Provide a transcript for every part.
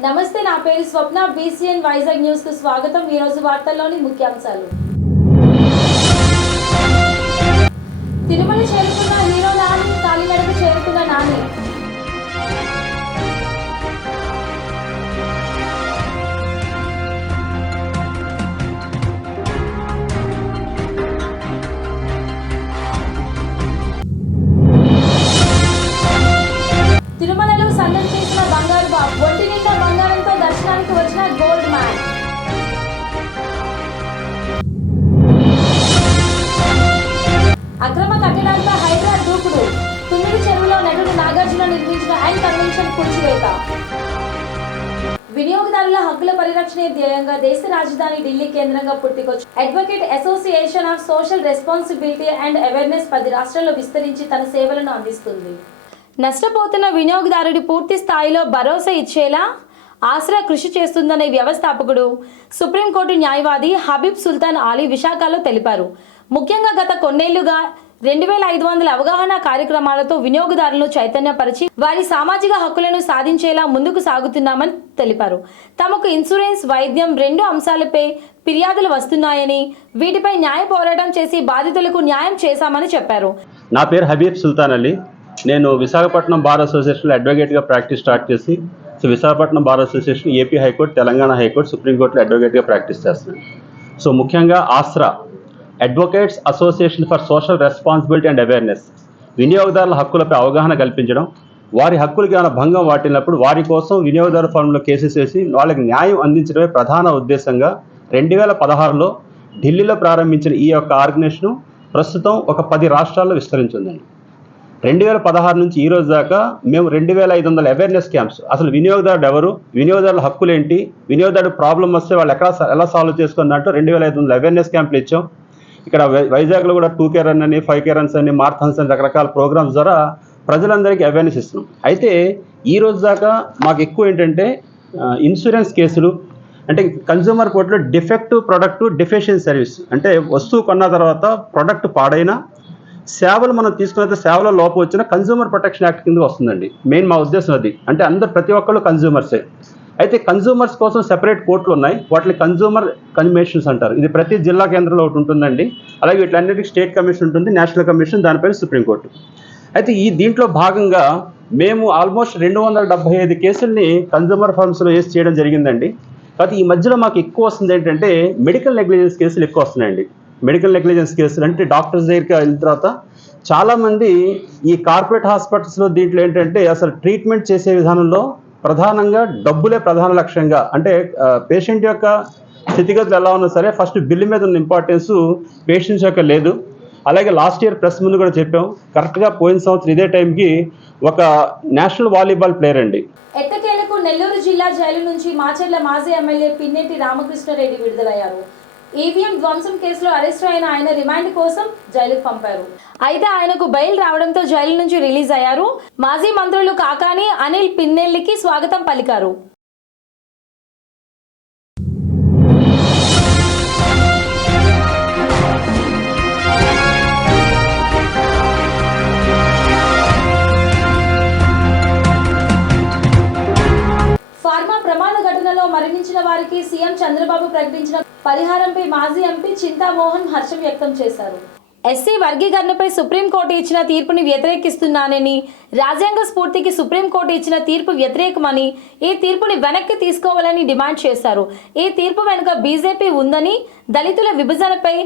నమస్తే, నా పేరు స్వప్న. బీసీఎన్ వైజాగ్ న్యూస్ కు స్వాగతం. ఈ రోజు వార్తల్లోని ముఖ్యాంశాలు. తిరుమల చేరుకున్న హీరో నాని, కాలినడక చేరుకున్న నాని. తిరుమలలో సందడి చేసిన బంగారు బాబు, ఒంటి నిండా బంగారంతో దర్శనానికి వచ్చిన గోల్డ్ మ్యాన్. అక్రమ కట్టడాలతో హైదరాబాద్ దూకుడు, తుమ్మిడి చెరువులో నటుడు నాగార్జున నిర్మించిన అండ్ కన్వెన్షన్ కూల్చివేత. వినియోగదారుల హక్కుల పరిరక్షణే ధ్యేయంగా దేశ రాజధాని ఢిల్లీ కేంద్రంగా పుట్టుకొచ్చు advocate association of social responsibility and awareness 10 రాష్ట్రాల్లో విస్తరించి తన సేవలను అందిస్తుంది. నష్టపోతున్న వినియోగదారుడి పూర్తి స్థాయిలో భరోసా ఇచ్చేలా ఆసరా కృషి చేస్తుందనే వ్యవస్థాపకుడు సుప్రీంకోర్టు న్యాయవాది హబీబ్ సుల్తాన్ అలీ విశాఖలో తెలిపారు. ముఖ్యంగా గత కొన్నేళ్లుగా 2500 అవగాహన కార్యక్రమాలతో వినియోగదారులను చైతన్యపరిచి వారి సామాజిక హక్కులను సాధించేలా ముందుకు సాగుతున్నామని తెలిపారు. తమకు ఇన్సూరెన్స్, వైద్యం 2 అంశాలపై ఫిర్యాదులు వస్తున్నాయని, వీటిపై న్యాయ పోరాటం చేసి బాధితులకు న్యాయం చేశామని చెప్పారు. నా పేరు హబీబ్ సుల్తాన్ అలీ. నేను విశాఖపట్నం బార్ అసోసియేషన్లో అడ్వకేట్గా ప్రాక్టీస్ స్టార్ట్ చేసి Visakhapatnam bar association, AP high court, Telangana high court, సుప్రీంకోర్టులో అడ్వకేట్గా ప్రాక్టీస్ చేస్తున్నాను. ముఖ్యంగా Aasra, advocates association for social responsibility and awareness, వినియోగదారుల హక్కులపై అవగాహన కల్పించడం, వారి హక్కులకి ఏమైనా భంగం వాటినప్పుడు వారి కోసం వినియోగదారు ఫారంలో కేసెస్ వేసి వాళ్ళకి న్యాయం అందించడమే ప్రధాన ఉద్దేశంగా 2016లో ఢిల్లీలో ప్రారంభించిన ఈ యొక్క ఆర్గనైజేషన్ ప్రస్తుతం ఒక 10 రాష్ట్రాల్లో విస్తరించిందండి. 2016 నుంచి ఈ రోజు దాకా మేము 2500 అవేర్నెస్ క్యాంప్స్, అసలు వినియోగదారుడు ఎవరు, వినియోగదారుల హక్కులు ఏంటి, వినియోగదారుడు ప్రాబ్లం వస్తే వాళ్ళు ఎలా సాల్వ్ చేసుకుందంటూ 2500 అవేర్నెస్ క్యాంపులు ఇచ్చాం. ఇక్కడ వైజాగ్లో కూడా 2K రన్ అని, 5K రన్స్ అని, మారథాన్స్ అని రకరకాల ప్రోగ్రామ్స్ ద్వారా ప్రజలందరికీ అవేర్నెస్ ఇస్తున్నాం. అయితే ఈ రోజు దాకా మాకు ఎక్కువ ఏంటంటే ఇన్సూరెన్స్ కేసులు, అంటే కన్జ్యూమర్ కోర్టులో డిఫెక్టివ్ ప్రొడక్ట్, డిఫిషియెంట్ సర్వీస్, అంటే వస్తువు కొన్న తర్వాత ప్రొడక్ట్ పాడైనా, సేవలు మనం తీసుకున్నైతే సేవల లోపం వచ్చిన కన్జ్యూమర్ ప్రొటెక్షన్ యాక్ట్ కింద వస్తుందండి. మెయిన్ మా ఉద్దేశం అది. అంటే ప్రతి ఒక్కళ్ళు కన్జ్యూమర్సే. అయితే కన్జ్యూమర్స్ కోసం సెపరేట్ కోర్టులు ఉన్నాయి. వాటిని కన్జ్యూమర్ కన్వెన్షన్స్ అంటారు. ఇది ప్రతి జిల్లా కేంద్రంలో ఒకటి ఉంటుందండి. అలాగే వీటిలన్నిటికీ స్టేట్ కమిషన్ ఉంటుంది, నేషనల్ కమిషన్, దానిపైన సుప్రీంకోర్టు. అయితే దీంట్లో భాగంగా మేము ఆల్మోస్ట్ 275 కేసుల్ని కన్జ్యూమర్ ఫార్మ్స్లో వేసి చేయడం జరిగిందండి. కాబట్టి ఈ మధ్యలో మాకు ఎక్కువ వస్తుంది ఏంటంటే మెడికల్ నెగ్లిజెన్స్ కేసులు ఎక్కువ వస్తున్నాయండి. మెడికల్ నెగ్లిజెన్స్ కేసులు అంటే డాక్టర్స్ దగ్గరికి వెళ్ళిన తర్వాత చాలామంది ఈ కార్పొరేట్ హాస్పిటల్స్లో దీంట్లో ఏంటంటే అసలు ట్రీట్మెంట్ చేసే విధానంలో ప్రధానంగా డబ్బులే ప్రధాన లక్ష్యంగా, అంటే పేషెంట్ యొక్క స్థితిగతులు ఎలా ఉన్నా సరే ఫస్ట్ బిల్లు మీద ఉన్న ఇంపార్టెన్స్ పేషెంట్స్ యొక్క లేదు. అలాగే లాస్ట్ ఇయర్ ప్రెస్ ముందు కూడా చెప్పాం, కరెక్ట్గా పోయిన సంవత్సరం ఇదే టైంకి ఒక నేషనల్ వాలీబాల్ ప్లేయర్ అండి. ఎట్టకేలకు నెల్లూరు జిల్లా జైలు నుంచి మాచర్ల మాజీ ఎమ్మెల్యే పిన్నెట్టి రామకృష్ణారెడ్డి విడుదలయ్యారు. ఈవీఎం ధ్వంసం కేసులో అరెస్టు అయిన ఆయన రిమాండ్ కోసం జైలుకు పంపారు. అయితే ఆయనకు బెయిల్ రావడంతో జైలు నుంచి రిలీజ్ అయ్యారు. మాజీ మంత్రులు కాకాని, అనిల్ పిన్నెల్లికి స్వాగతం పలికారు. ఫార్మా ప్రమాద ఘటనలో మరణించిన వారికి సీఎం చంద్రబాబు ప్రకటించిన పరిహారంపై మాజీ ఎంపీ చింతామోహన్ హర్షం వ్యక్తం చేశారు. ఎస్సీ వర్గీకరణపై సుప్రీంకోర్టు ఇచ్చిన తీర్పుని వ్యతిరేకిస్తున్నానని, రాజ్యాంగ స్ఫూర్తికి సుప్రీంకోర్టు ఇచ్చిన తీర్పు వ్యతిరేకమని, ఈ తీర్పుని వెనక్కి తీసుకోవాలని డిమాండ్ చేశారు. ఈ తీర్పు వెనుక బీజేపీ ఉందని, దళితుల విభజనపై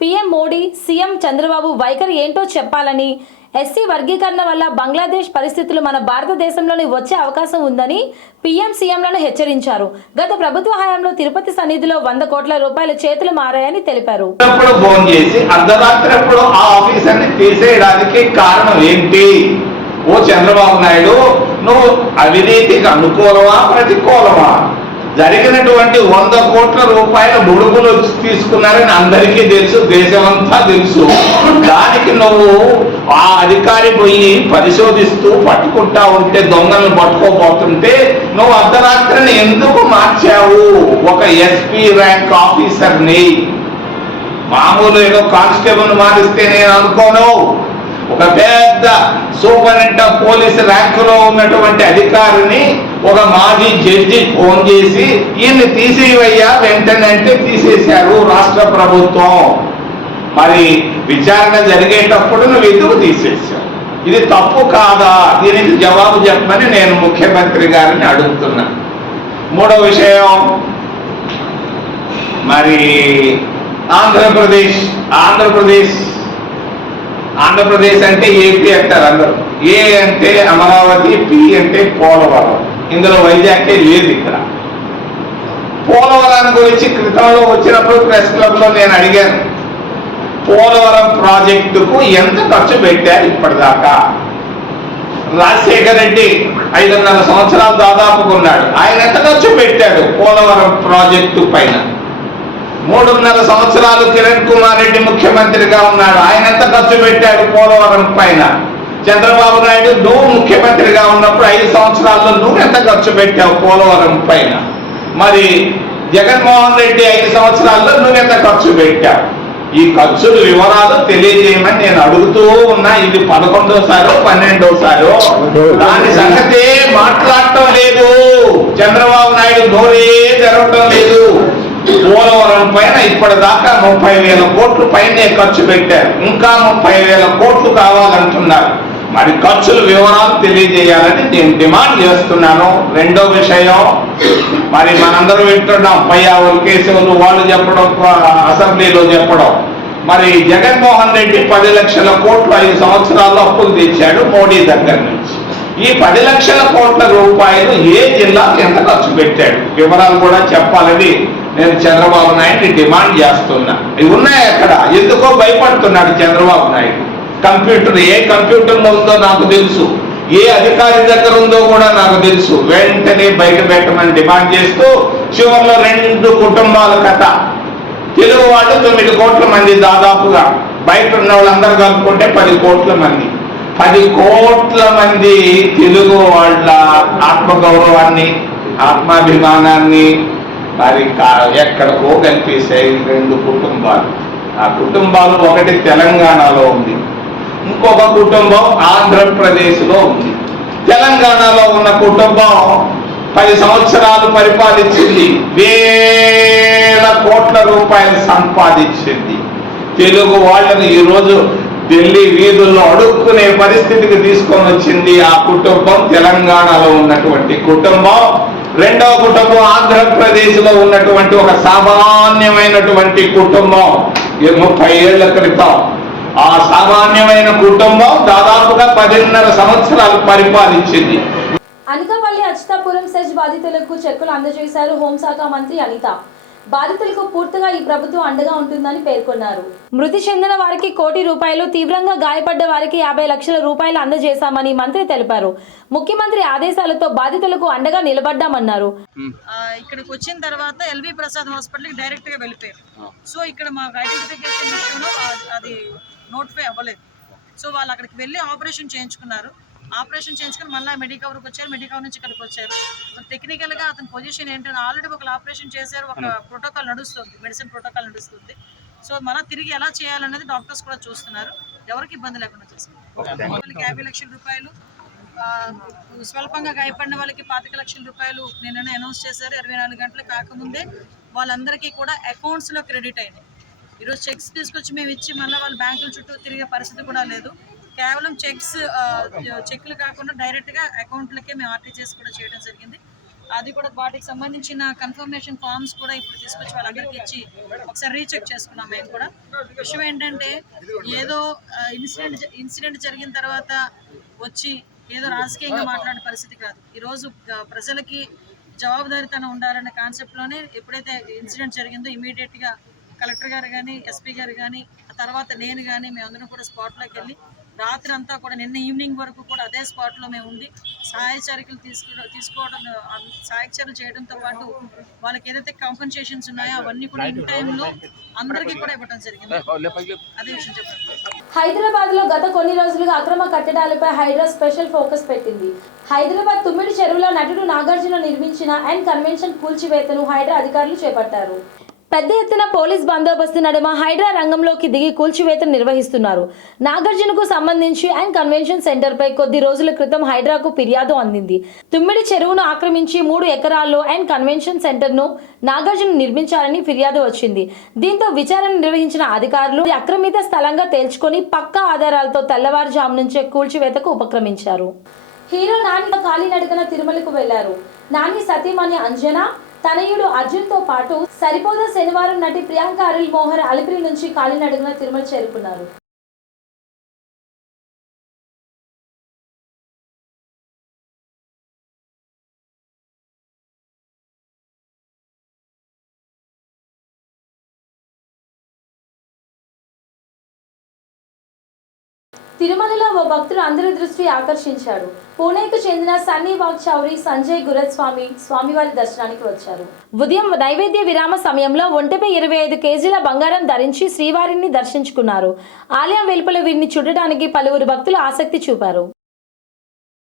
పీఎం మోడీ, సీఎం చంద్రబాబు వైఖరి ఏంటో చెప్పాలని, ఎస్సీ వర్గీకరణ వల్ల బంగ్లాదేశ్ పరిస్థితులు మన భారతదేశంలోని వచ్చే అవకాశం ఉందని పీఎం సీఎంలను హెచ్చరించారు. గత ప్రభుత్వ హయాంలో తిరుపతి సన్నిధిలో 100 కోట్ల రూపాయల చేతులు మారాయని తెలిపారు. కారణం ఏంటి? ఓ చంద్రబాబు నాయుడు, నువ్వు అవినీతికి అనుకూలమా ప్రతికూలమా? జరిగినటువంటి 100 కోట్ల రూపాయల బుడుగులు తీసుకున్నారని అందరికీ తెలుసు, దేశమంతా తెలుసు. దానికి నువ్వు ఆ అధికారి పోయి పరిశోధిస్తూ పట్టుకుంటా ఉంటే, దొంగలను పట్టుకోబోతుంటే నువ్వు అర్ధరాత్రిని ఎందుకు మార్చావు? ఒక ఎస్పీ ర్యాంక్ ఆఫీసర్ని, మామూలు ఏదో కానిస్టేబుల్ మారిస్తే నేను అనుకోను. ఒక పెద్ద సూపరింటెండెంట్ ఆఫ్ పోలీస్ ర్యాంకులో ఉన్నటువంటి అధికారిని ఒక మాజీ జడ్జి ఫోన్ చేసి ఈయన్ని తీసేవయ్యా వెంటనే అంటే తీసేశారు రాష్ట్ర ప్రభుత్వం. మరి విచారణ జరిగేటప్పుడు నువ్వు ఎందుకు తీసేశావు? ఇది తప్పు కాదా? దీనికి జవాబు చెప్పమని నేను ముఖ్యమంత్రి గారిని అడుగుతున్నా. మూడో విషయం, మరి ఆంధ్రప్రదేశ్ అంటే ఏపీ అంటారు అందరూ. ఏ అంటే అమరావతి, పి అంటే పోలవరం. ఇందులో వైజాగ్కే లేదు. ఇక్కడ పోలవరం గురించి క్రితంలో వచ్చినప్పుడు ప్రెస్ క్లబ్ లో నేను అడిగాను, పోలవరం ప్రాజెక్టుకు ఎంత ఖర్చు పెట్టారు ఇప్పటిదాకా? రాజశేఖర్ రెడ్డి 5.5 సంవత్సరాలు దాదాపుగా ఉన్నాడు. ఆయన ఎంత ఖర్చు పెట్టాడు పోలవరం ప్రాజెక్టు పైన? 3.5 సంవత్సరాలు కిరణ్ కుమార్ రెడ్డి ముఖ్యమంత్రిగా ఉన్నాడు. ఆయన ఎంత ఖర్చు పెట్టాడు పోలవరం పైన? చంద్రబాబు నాయుడు నువ్వు ముఖ్యమంత్రిగా ఉన్నప్పుడు 5 సంవత్సరాల్లో నువ్వు ఎంత ఖర్చు పెట్టావు పోలవరం పైన? మరి జగన్మోహన్ రెడ్డి 5 సంవత్సరాల్లో నువ్వెంత ఖర్చు పెట్టావు? ఈ ఖర్చుల వివరాలు తెలియజేయమని నేను అడుగుతూ ఉన్నా. ఇది 11వ 12వ. దాని సంగతే మాట్లాడటం లేదు. చంద్రబాబు నాయుడు నోరే జరగటం లేదు. పోలవరం పైన ఇప్పటిదాకా 30,000 కోట్ల పైనే ఖర్చు పెట్టారు. ఇంకా 30,000 కోట్లు కావాలంటున్నారు. మరి ఖర్చుల వివరాలు తెలియజేయాలని నేను డిమాండ్ చేస్తున్నాను. రెండో విషయం, మరి మనందరూ వింటున్నాం పయ్యావులు కేశవులు వాళ్ళు చెప్పడం, అసెంబ్లీలో చెప్పడం. మరి జగన్మోహన్ రెడ్డి 10 లక్షల కోట్లు 5 సంవత్సరాల్లో అప్పులు తెచ్చాడు మోడీ దగ్గర నుంచి. ఈ 10 లక్షల కోట్ల రూపాయలు ఏ జిల్లాకు ఎంత ఖర్చు పెట్టాడు వివరాలు కూడా చెప్పాలని నేను చంద్రబాబు నాయుడిని డిమాండ్ చేస్తున్నా. ఇవి ఉన్నాయి అక్కడ. ఎందుకో భయపడుతున్నాడు చంద్రబాబు నాయుడు. కంప్యూటర్ ఏ కంప్యూటర్లో ఉందో నాకు తెలుసు, ఏ అధికారి దగ్గర ఉందో కూడా నాకు తెలుసు. వెంటనే బయట పెట్టమని డిమాండ్ చేస్తూ చివరిలో 2 కుటుంబాల కథ. తెలుగు వాళ్ళు 9 కోట్ల మంది దాదాపుగా, బయట ఉన్న వాళ్ళందరూ కలుపుకుంటే 10 కోట్ల మంది. 10 కోట్ల మంది తెలుగు వాళ్ళ ఆత్మగౌరవాన్ని, ఆత్మాభిమానాన్ని మరి ఎక్కడికో కల్పేశాయి 2 కుటుంబాలు. ఆ కుటుంబాలు ఒకటి తెలంగాణలో ఉంది, ఇంకొక కుటుంబం ఆంధ్రప్రదేశ్లో ఉంది. తెలంగాణలో ఉన్న కుటుంబం 10 సంవత్సరాలు పరిపాలించింది, వేల కోట్ల రూపాయలు సంపాదించింది. తెలుగు వాళ్ళని ఈరోజు ఢిల్లీ వీధుల్లో అడుక్కునే పరిస్థితికి తీసుకొని వచ్చింది ఆ కుటుంబం, తెలంగాణలో ఉన్నటువంటి కుటుంబం. రెండవ కుటుంబం ఆంధ్రప్రదేశ్లో ఉన్నటువంటి ఒక సామాన్యమైనటువంటి కుటుంబం. 30 ఏళ్ల క్రితం ఆ సామాన్యమైన కుటుంబం దాదాపుగా 10.5 సంవత్సరాలు పరిపాలించింది. అనకాపల్లి అచ్యుతాపురం సెజ్ బాధితులకు చెక్కులు అందజేశారు హోంశాఖ మంత్రి అనిత. బాధితులకు పూర్తిగా ఈ ప్రభుత్వం అండగా ఉంటుందని పేర్కొన్నారు. మృతి చెందిన వారికి 1 కోటి రూపాయలు, తీవ్రంగా గాయపడ్డ వారికి 50 లక్షల రూపాయలు అందజేశామని మంత్రి తెలిపారు. ముఖ్యమంత్రి ఆదేశాలతో బాధితులకు అండగా నిలబడ్డామన్నారు. ఇక్కడికి వచ్చిన తర్వాత ఎల్వి ప్రసాద్ హాస్పిటల్కి డైరెక్ట్గా వెళ్ళిపోయారు. సో ఇక్కడ మాకు ఐడెంటిఫికేషన్ విషయంలో అది నోటిఫై అవ్వలేదు. సో వాళ్ళు అక్కడికి వెళ్ళి ఆపరేషన్ చేయించుకున్నారు. ఆపరేషన్ చేయించుకుని మళ్ళీ మెడికవర్కి వచ్చారు, మెడికవర్ నుంచి ఇక్కడికి వచ్చారు. టెక్నికల్గా అతని పొజిషన్ ఏంటంటే ఆల్రెడీ ఒక ఆపరేషన్ చేశారు, ఒక ప్రోటోకాల్ నడుస్తుంది, మెడిసిన్ ప్రోటోకాల్ నడుస్తుంది. సో మళ్ళీ తిరిగి ఎలా చేయాలనేది డాక్టర్స్ కూడా చూస్తున్నారు. ఎవరికి ఇబ్బంది లేకుండా చేస్తున్నారు. వాళ్ళకి 50 లక్షల రూపాయలు, స్వల్పంగా గాయపడిన వాళ్ళకి 25 లక్షల రూపాయలు నిన్ననే అనౌన్స్ చేశారు. 24 గంటలు కాకముందే వాళ్ళందరికీ కూడా అకౌంట్స్లో క్రెడిట్ అయినాయి. ఈరోజు చెక్స్ తీసుకొచ్చి మేము ఇచ్చి మళ్ళీ వాళ్ళ బ్యాంకుల చుట్టూ తిరిగే పరిస్థితి కూడా లేదు. కేవలం చెక్లు కాకుండా డైరెక్ట్గా అకౌంట్లకే మేము ఆర్టీజీఎస్ కూడా చేయడం జరిగింది. అది కూడా వాటికి సంబంధించిన కన్ఫర్మేషన్ ఫామ్స్ కూడా ఇప్పుడు తీసుకొచ్చి వాళ్ళందరికీ ఇచ్చి ఒకసారి రీచెక్ చేసుకున్నాం. మేము కూడా విషయం ఏంటంటే ఏదో ఇన్సిడెంట్ జరిగిన తర్వాత వచ్చి ఏదో రాజకీయంగా మాట్లాడే పరిస్థితి కాదు. ఈరోజు ప్రజలకి జవాబుదారీతనం ఉండాలనే కాన్సెప్ట్లోనే ఎప్పుడైతే ఇన్సిడెంట్ జరిగిందో ఇమీడియట్గా కలెక్టర్ గారు కానీ, ఎస్పీ గారు కానీ, ఆ తర్వాత నేను కానీ మేమందరం కూడా స్పాట్లోకి వెళ్ళి రాత్రి అంతా కూడా నిన్న ఈవినింగ్ వరకు కూడా అదే స్పాట్లో మేము ఉండి సహాయ చర్యలు తీసుకోవడం, సహాయ చర్యలు చేయడంతో పాటు వాళ్ళకి ఏదైతే కాంపెన్సేషన్స్ ఉన్నాయో అవన్నీ కూడా ఇన్ టైంలో అందరికీ కూడా ఇవ్వడం జరిగింది. అదే విషయం చెప్పండి. హైదరాబాద్ లో గత కొన్ని రోజులుగా అక్రమ కట్టడాలపై హైడ్రా స్పెషల్ ఫోకస్ పెట్టింది. హైదరాబాద్ తుమ్మిడి చెరువులో నటుడు నాగార్జున నిర్మించిన అండ్ కన్వెన్షన్ కూల్చివేతను హైడ్రా అధికారులు చేపట్టారు. పెద్ద ఎత్తున పోలీస్ బందోబస్తు నడుమ హైడ్రా రంగంలోకి దిగి కూల్చివేతను నిర్వహిస్తున్నారు. నాగార్జునకు సంబంధించి అండ్ కన్వెన్షన్ సెంటర్ పై కొద్ది రోజుల క్రితం హైడ్రాకు ఫిర్యాదు అందింది. తుమ్మిడి చెరువును ఆక్రమించి 3 ఎకరాల్లో అండ్ కన్వెన్షన్ సెంటర్ ను నాగార్జున నిర్మించారని ఫిర్యాదు వచ్చింది. దీంతో విచారణ నిర్వహించిన అధికారులు ఆక్రమిత స్థలంగా తేల్చుకొని పక్కా ఆధారాలతో తెల్లవారుజాము నుంచే కూల్చివేతకు ఉపక్రమించారు. హీరో నాని కాలినడకన తిరుమలకు వెళ్లారు. నాని సతీమణి అంజనా, తనయుడు అర్జున్తో పాటు సరిపోదా శనివారం నటి ప్రియాంక అనిల్ మోహన్ అలిపిరి నుంచి కాలినడకన తిరుమల చేరుకున్నారు. తిరుమలలో ఓ భక్తుడు అందరి దృష్టి ఆకర్షించాడు. పూణేకు చెందిన సన్నీ వాగ్ చౌరి సంజయ్ గురత్ స్వామివారి దర్శనానికి వచ్చారు. ఉదయం నైవేద్య విరామ సమయంలో ఒంటిపై 25 కేజీల బంగారం ధరించి శ్రీవారిని దర్శించుకున్నారు. ఆలయం వెలుపల వీరిని చూడడానికి పలువురు భక్తులు ఆసక్తి చూపారు.